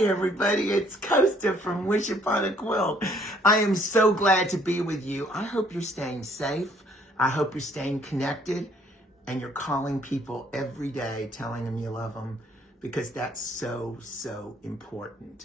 Hi everybody, it's Costa from Wish Upon A Quilt. I am so glad to be with you. I hope you're staying safe. I hope you're staying connected and you're calling people every day, telling them you love them, because that's so, so important.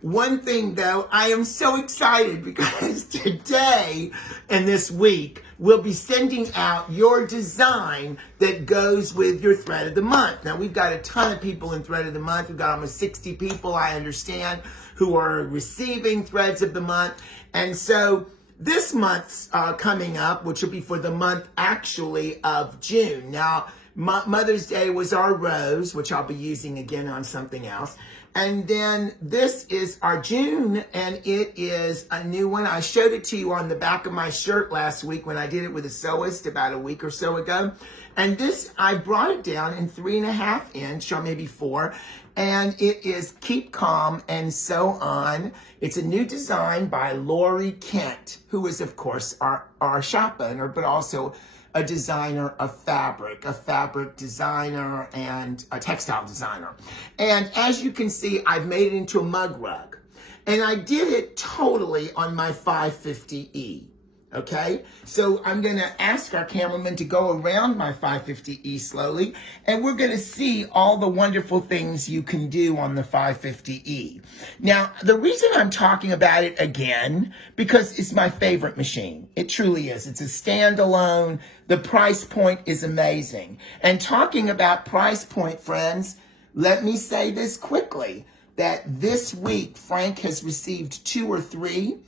One thing though, I am so excited because today and this week, we'll be sending out your design that goes with your thread of the month. Now we've got a ton of people in thread of the month. We've got almost 60 people, I understand, who are receiving threads of the month. And so this month's coming up, which will be for the month actually of June. Now, Mother's Day was our rose, which I'll be using again on something else. And then this is our June, and it is a new one. I showed it to you on the back of my shirt last week when I did it with a sewist about a week or so ago. And this, I brought it down in 3.5 inch, or maybe 4. And it is Keep Calm and Sew On. It's a new design by Lori Kent, who is, of course, our shop owner, but also a designer of fabric, a fabric designer and a textile designer. And as you can see, I've made it into a mug rug. And I did it totally on my 550E. Okay, so I'm gonna ask our cameraman to go around my 550E slowly, and we're gonna see all the wonderful things you can do on the 550E. Now, the reason I'm talking about it again, because it's my favorite machine. It truly is. It's a standalone. The price point is amazing. And talking about price point, friends, let me say this quickly, that this week, Frank has received 2 or 3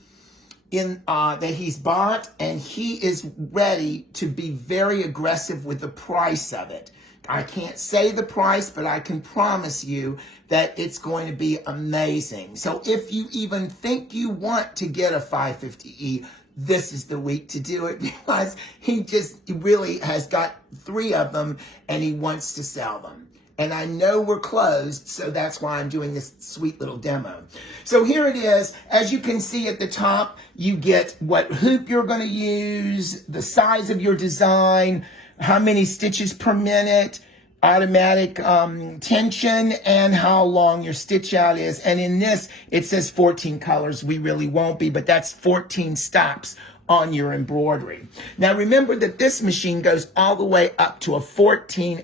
that he's bought, and he is ready to be very aggressive with the price of it. I can't say the price, but I can promise you that it's going to be amazing. So if you even think you want to get a 550E, this is the week to do it, because he really has got 3 of them and he wants to sell them. And I know we're closed, so that's why I'm doing this sweet little demo. So here it is. As you can see at the top, you get what hoop you're going to use, the size of your design, how many stitches per minute, automatic tension, and how long your stitch out is. And in this, it says 14 colors. We really won't be, but that's 14 stops on your embroidery. Now remember that this machine goes all the way up to a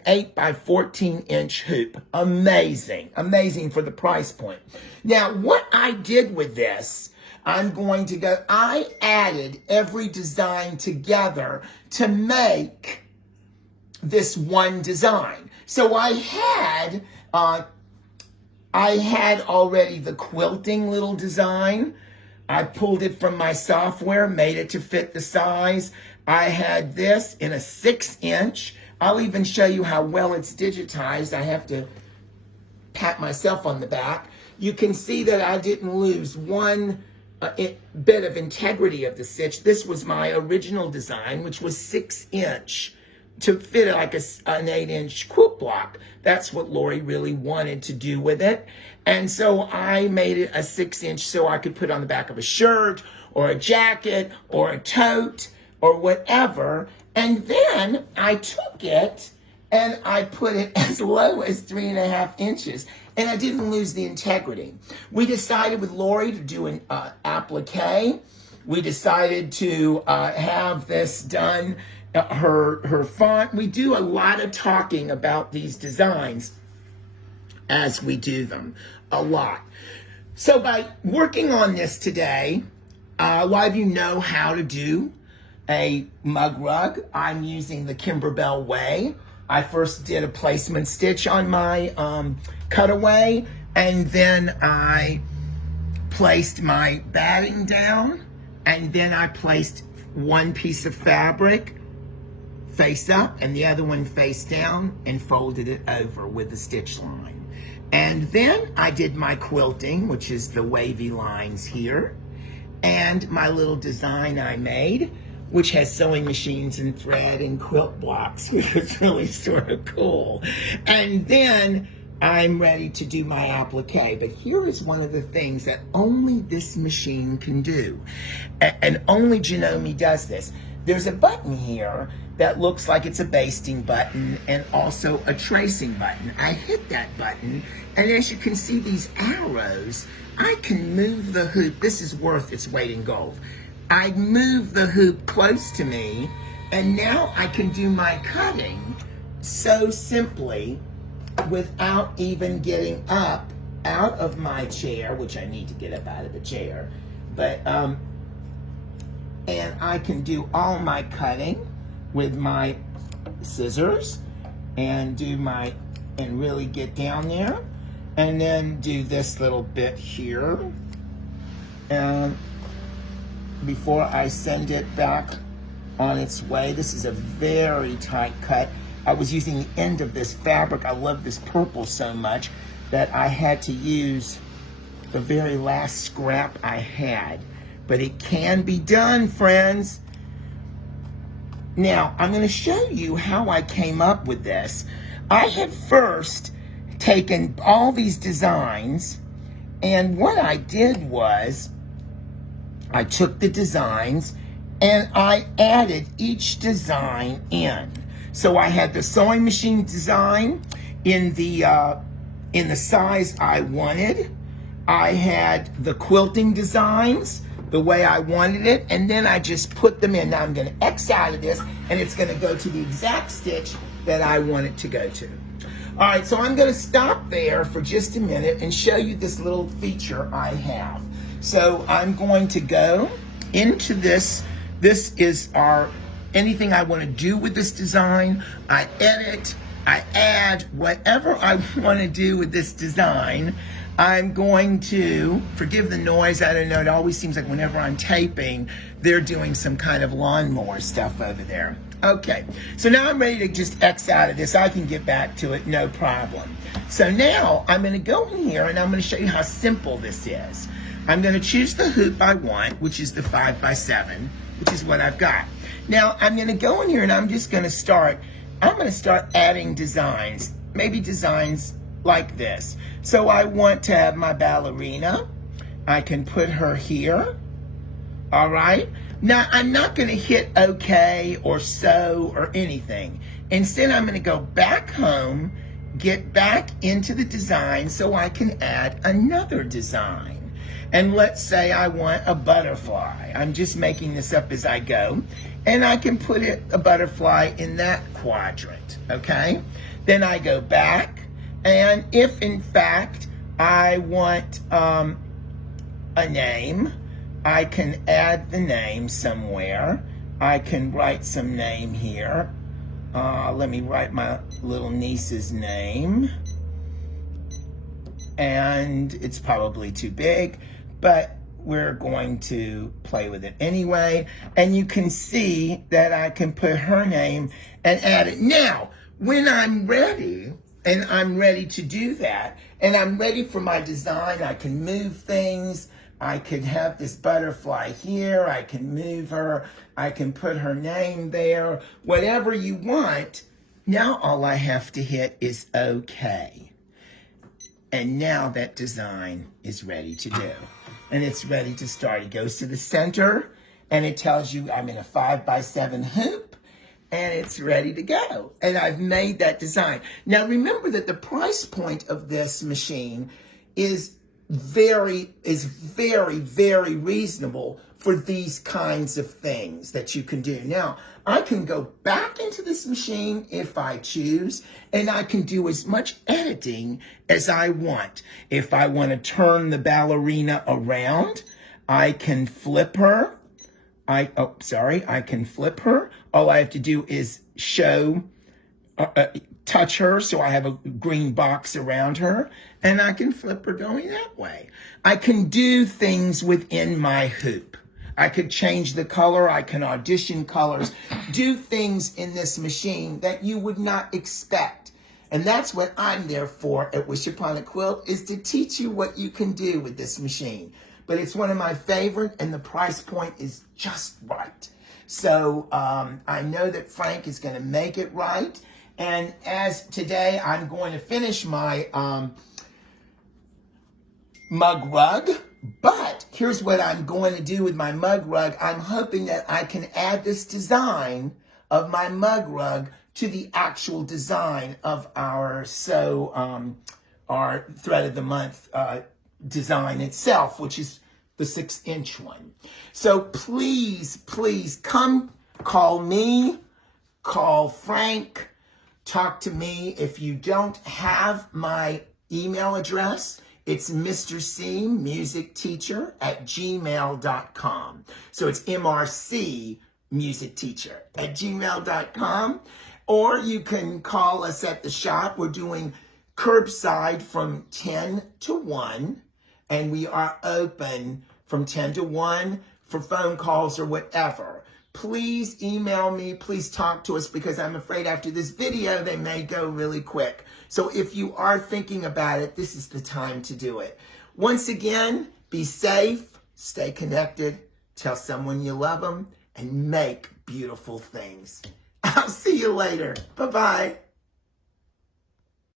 8 by 14 inch hoop. Amazing, amazing for the price point. Now what I did with this, I added every design together to make this one design. So I had already the quilting little design. I pulled it from my software, made it to fit the size. I had this in a 6 inch. I'll even show you how well it's digitized. I have to pat myself on the back. You can see that I didn't lose one bit of integrity of the stitch. This was my original design, which was 6 inch to fit like an 8 inch quilt block. That's what Lori really wanted to do with it. And so I made it a 6 inch so I could put on the back of a shirt or a jacket or a tote or whatever. And then I took it and I put it as low as 3.5 inches. And I didn't lose the integrity. We decided with Lori to do an applique. We decided to have this done, her font. We do a lot of talking about these designs as we do them, a lot. So by working on this today, a lot of you know how to do a mug rug. I'm using the Kimberbell way. I first did a placement stitch on my cutaway, and then I placed my batting down, and then I placed one piece of fabric face up and the other one face down and folded it over with the stitch line. And then I did my quilting, which is the wavy lines here, and my little design I made, which has sewing machines and thread and quilt blocks, which is really sort of cool. And then I'm ready to do my applique. But here is one of the things that only this machine can do, and only Janome does this. There's a button here that looks like it's a basting button and also a tracing button. I hit that button, and as you can see these arrows, I can move the hoop. This is worth its weight in gold. I move the hoop close to me, and now I can do my cutting so simply without even getting up out of my chair, which I need to get up out of the chair, but and I can do all my cutting with my scissors and and really get down there, and then do this little bit here, and before I send it back on its way. This is a very tight cut. I was using the end of this fabric. I love this purple so much that I had to use the very last scrap I had. But it can be done, friends. Now, I'm going to show you how I came up with this. I had first taken all these designs, and what I did was I took the designs and I added each design in. So I had the sewing machine design in the size I wanted. I had the quilting designs the way I wanted it, and then I just put them in. Now I'm going to X out of this, and it's going to go to the exact stitch that I want it to go to. All right, so I'm going to stop there for just a minute and show you this little feature I have. So I'm going to go into this. This is anything I want to do with this design. I edit, I add whatever I want to do with this design. I'm going to, forgive the noise, I don't know, it always seems like whenever I'm taping, they're doing some kind of lawnmower stuff over there. Okay, so now I'm ready to just X out of this. I can get back to it, no problem. So now I'm going to go in here and I'm going to show you how simple this is. I'm going to choose the hoop I want, which is the 5x7, which is what I've got. Now I'm going to go in here and I'm just going to start adding designs, maybe designs like this. So I want to have my ballerina. I can put her here. All right. Now I'm not going to hit OK or so or anything. Instead, I'm going to go back home, get back into the design so I can add another design. And let's say I want a butterfly. I'm just making this up as I go. And I can put a butterfly in that quadrant, okay? Then I go back, and if in fact I want a name, I can add the name somewhere. I can write some name here. Let me write my little niece's name. And it's probably too big, but we're going to play with it anyway. And you can see that I can put her name and add it. Now, when I'm ready, and I'm ready to do that, and I'm ready for my design, I can move things. I could have this butterfly here. I can move her. I can put her name there. Whatever you want. Now all I have to hit is OK. And now that design is ready to do. And it's ready to start. It goes to the center, and it tells you I'm in a 5x7 hoop, and it's ready to go. And I've made that design. Now remember that the price point of this machine is very, very reasonable for these kinds of things that you can do. Now, I can go back into this machine if I choose, and I can do as much editing as I want. If I want to turn the ballerina around, I can flip her. I can flip her. All I have to do is touch her so I have a green box around her, and I can flip her going that way. I can do things within my hoop. I could change the color. I can audition colors, do things in this machine that you would not expect. And that's what I'm there for at Wish Upon a Quilt, is to teach you what you can do with this machine. But it's one of my favorite, and the price point is just right. So I know that Frank is going to make it right. And as today, I'm going to finish my mug rug. But here's what I'm going to do with my mug rug. I'm hoping that I can add this design of my mug rug to the actual design of our thread of the month design itself, which is the 6-inch one. So please, please come call me, call Frank, talk to me. If you don't have my email address, it's mrcmusicteacher@gmail.com. So it's MRC musicteacher@gmail.com. Or you can call us at the shop. We're doing curbside from 10 to 1. And we are open from 10 to 1 for phone calls or whatever. Please email me. Please talk to us, because I'm afraid after this video, they may go really quick. So if you are thinking about it, this is the time to do it. Once again, be safe, stay connected, tell someone you love them, and make beautiful things. I'll see you later. Bye-bye.